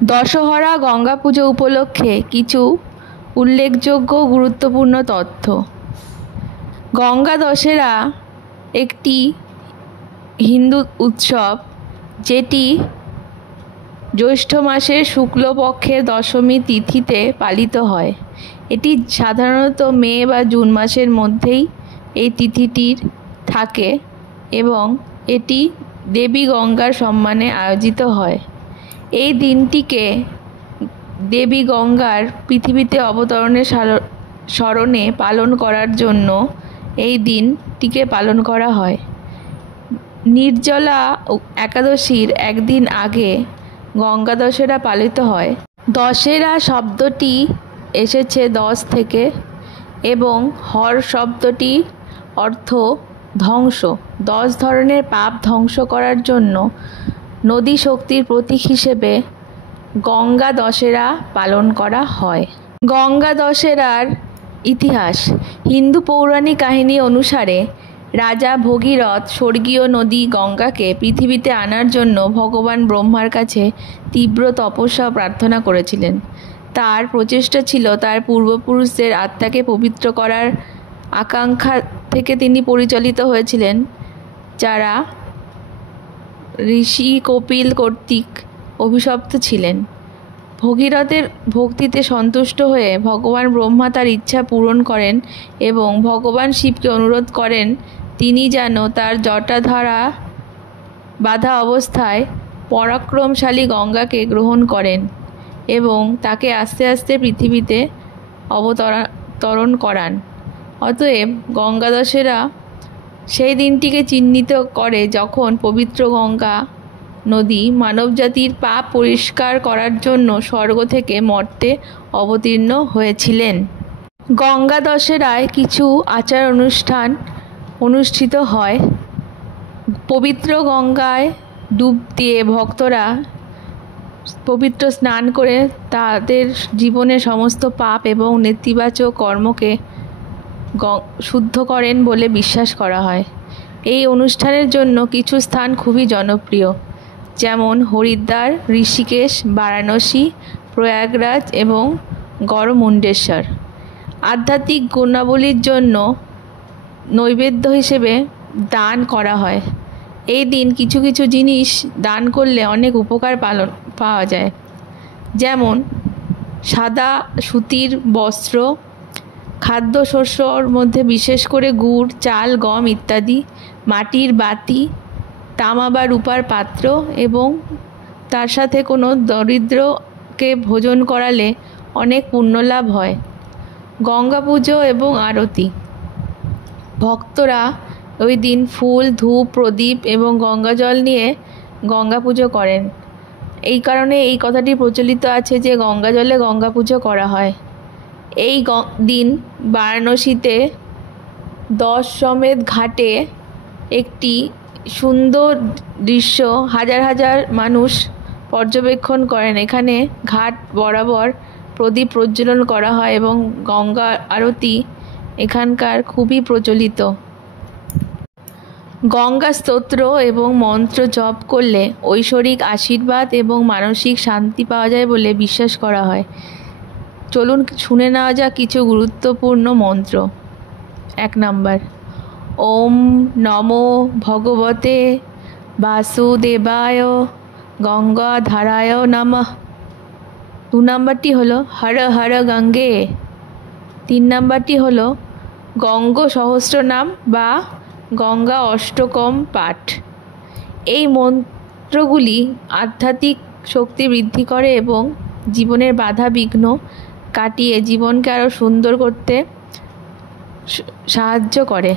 দশহরা গঙ্গা পুজো উপলক্ষে কিছু উল্লেখযোগ্য গুরুত্বপূর্ণ তথ্য। গঙ্গা দশেরা একটি হিন্দু উৎসব যেটি জ্যৈষ্ঠ মাসের শুক্লপক্ষের দশমী তিথিতে পালিত হয়। এটি সাধারণত মে বা জুন মাসের মধ্যেই এই তিথিটির থাকে এবং এটি দেবী গঙ্গার সম্মানে আয়োজিত হয়। এই দিনটিকে দেবী গঙ্গার পৃথিবীতে অবতরণের স্মরণে পালন করার জন্য এই দিনটিকে পালন করা হয়। নির্জলা একাদশীর একদিন আগে গঙ্গা দশেরা পালিত হয়। দশেরা শব্দটি এসেছে 10 থেকে এবং হর শব্দটি অর্থ ধ্বংস। 10 ধরনের পাপ ধ্বংস করার জন্য নদী শক্তির প্রতীক হিসেবে গঙ্গা দশেরা পালন করা হয়। গঙ্গা দশেরার ইতিহাস। হিন্দু পৌরাণিক কাহিনী অনুসারে রাজা ভগীরথ স্বর্গীয় নদী গঙ্গাকে পৃথিবীতে আনার জন্য ভগবান ব্রহ্মার কাছে তীব্র তপস্যা প্রার্থনা করেছিলেন। তার প্রচেষ্টা ছিল তার পূর্বপুরুষদের আত্মাকে পবিত্র করার আকাঙ্ক্ষা থেকে তিনি পরিচালিত হয়েছিলেন, যারা ঋষি কপিল কর্তৃক অভিশপ্ত ছিলেন। ভগীরথের ভক্তিতে সন্তুষ্ট হয়ে ভগবান ব্রহ্মা তার ইচ্ছা পূরণ করেন এবং ভগবান শিবকে অনুরোধ করেন তিনি যেন তার জটাধারা বাঁধা অবস্থায় পরাক্রমশালী গঙ্গাকে গ্রহণ করেন এবং তাকে আস্তে আস্তে পৃথিবীতে অবতরণ করান। অতএব গঙ্গা দশেরা সেই দিনটিকে চিহ্নিত করে যখন পবিত্র গঙ্গা নদী মানবজাতির পাপ পরিষ্কার করার জন্য স্বর্গ থেকে মর্তে অবতীর্ণ হয়েছিলেন। গঙ্গা দশেরায় কিছু আচার অনুষ্ঠান অনুষ্ঠিত হয়। পবিত্র গঙ্গায় ডুব দিয়ে ভক্তরা পবিত্র স্নান করে তাদের জীবনের সমস্ত পাপ এবং নেতিবাচক কর্মকে শুদ্ধ করেন বলে বিশ্বাস করা হয়। এই অনুষ্ঠানের জন্য কিছু স্থান খুবই জনপ্রিয়, যেমন হরিদ্বার, ঋষিকেশ, বারাণসী, প্রয়াগরাজ এবং গড়মুণ্ডেশ্বর। আধ্যাত্মিক গুণাবলীর জন্য নৈবেদ্য হিসেবে দান করা হয়। এই দিন কিছু কিছু জিনিস দান করলে অনেক উপকার পাওয়া যায়, যেমন সাদা সুতির বস্ত্র, খাদ্যশস্যর মধ্যে বিশেষ করে গুড়, চাল, গম ইত্যাদি, মাটির বাতি, তামা বা রূপার পাত্র এবং তার সাথে কোনো দরিদ্রকে ভোজন করালে অনেক পুণ্যলাভ হয়। গঙ্গা পুজো এবং আরতি। ভক্তরা ওই দিন ফুল, ধূপ, প্রদীপ এবং গঙ্গা জল নিয়ে গঙ্গা পুজো করেন। এই কারণে এই কথাটি প্রচলিত আছে যে গঙ্গা জলে গঙ্গা পুজো করা হয়। এই দিন বারাণসীতে দশমেধ ঘাটে একটি সুন্দর দৃশ্য হাজার হাজার মানুষ পর্যবেক্ষণ করেন। এখানে ঘাট বরাবর প্রদীপ প্রজ্বলন করা হয় এবং গঙ্গা আরতি এখানকার খুবই প্রচলিত। গঙ্গা স্তোত্র এবং মন্ত্র জপ করলে ঐশ্বরিক আশীর্বাদ এবং মানসিক শান্তি পাওয়া যায় বলে বিশ্বাস করা হয়। চলুন শুনে নেওয়া যাক কিছু গুরুত্বপূর্ণ মন্ত্র। 1 নাম্বার, ওম নমো ভগবতে বাসুদেবায় গঙ্গাধারায় নমঃ। 2 নাম্বারটি হলো হর হর গঙ্গে। 3 নাম্বারটি হলো গঙ্গ সহস্রনাম বা গঙ্গা অষ্টকম পাঠ। এই মন্ত্রগুলি আধ্যাত্মিক শক্তি বৃদ্ধি করে এবং জীবনের বাধা বিঘ্ন কাটিয়ে জীবনকে আরও সুন্দর করতে সাহায্য করে।